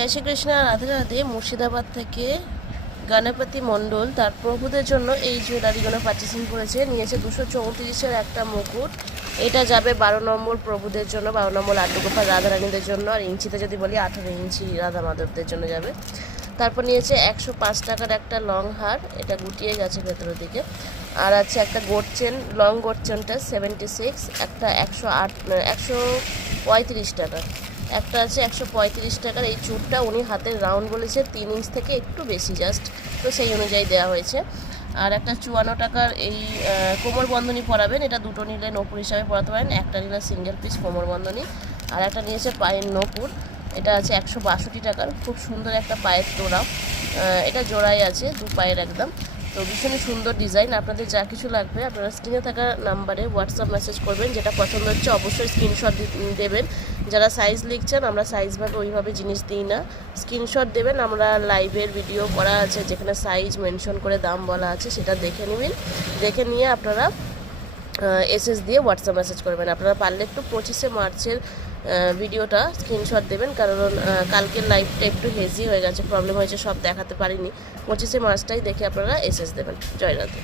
জয় শ্রীকৃষ্ণ। রাধে রাধে। মুর্শিদাবাদ থেকে গণপতি মণ্ডল তার প্রভুদের জন্য এই জুয়েলারিগুলো পারচেসিং করেছে। নিয়েছে 234-এর একটা মুকুট। এটা যাবে 12 নম্বর প্রভুদের জন্য, 12 নম্বর লাড্ডুগোপাল রাধারানীদের জন্য, আর ইঞ্চিতে যদি বলি 18 ইঞ্চি রাধা মাধবদের জন্য যাবে। তারপর নিয়েছে 105 টাকার একটা লং হার, এটা গুটিয়ে গেছে ভেতরের দিকে। আর আছে একটা গোট চেন, লং গোট চেনটা 76, একটা 135 টাকার, একটা আছে 135 টাকার। এই চুরটা উনি হাতের রাউন্ড বলেছে 3 ইঞ্চ থেকে একটু বেশি জাস্ট, তো সেই অনুযায়ী দেওয়া হয়েছে। আর একটা 54 টাকার এই কোমর বন্ধনী পরাবেন, এটা দুটো নিলে নপুর হিসাবে পরাতে পারেন, একটা নিলে সিঙ্গেল পিস কোমর বন্ধনী। আর একটা নিয়েছে পায়ের নপুর, এটা আছে 162 টাকার, খুব সুন্দর একটা পায়ের তোড়া, এটা জোড়াই আছে দু পায়ের একদম। তো ভীষণই সুন্দর ডিজাইন। আপনাদের যা কিছু লাগবে আপনারা স্ক্রিনে থাকা নাম্বারে হোয়াটসঅ্যাপ মেসেজ করবেন, যেটা পছন্দ হচ্ছে অবশ্যই স্ক্রিনশট দেবেন। যারা সাইজ লিখছেন আমরা সাইজভাবে ওইভাবে জিনিস দিই না, স্ক্রিনশট দেবেন। আমরা লাইভের ভিডিও করা আছে যেখানে সাইজ মেনশন করে দাম বলা আছে, সেটা দেখে নেবেন। দেখে নিয়ে আপনারা এসএস দিয়ে হোয়াটসঅ্যাপ মেসেজ করবেন। আপনারা পারলে একটু 25শে মার্চের ভিডিওটা স্ক্রিনশট দেবেন, কারণ কালকের লাইভটা একটু হেজি হয়ে গেছে, প্রবলেম হয়েছে, সব দেখাতে পারিনি। 25শে মার্চটাই দেখে আপনারা এসএস দেবেন। জয় রাধে।